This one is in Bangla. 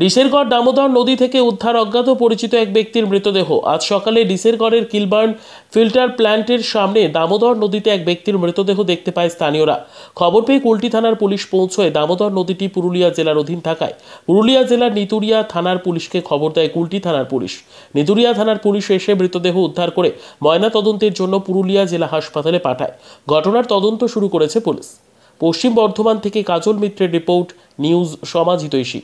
ডিসেরগড় দামোদর নদী থেকে উদ্ধার অজ্ঞাত পরিচিত এক ব্যক্তির মৃতদেহ। আজ সকালে ডিসেরগড়ের কিলবার্ন ফিল্টার প্ল্যান্টের সামনে দামোদর নদীতে এক ব্যক্তির মৃতদেহ দেখতে পায় স্থানীয়রা। খবর পেয়ে কুলটি থানার পুলিশ পৌঁছয়। দামোদর নদীটি পুরুলিয়া জেলার অধীন থাকায় পুরুলিয়া জেলার নিতুরিয়া থানার পুলিশকে খবর দেয় কুলটি থানার পুলিশ। নিতুরিয়া থানার পুলিশ এসে মৃতদেহ উদ্ধার করে ময়নাতদন্তের জন্য পুরুলিয়া জেলা হাসপাতালে পাঠায়। ঘটনার তদন্ত শুরু করেছে পুলিশ। পশ্চিম বর্ধমান থেকে কাজল মিত্রের রিপোর্ট, নিউজ সমাজ হিতৈষী।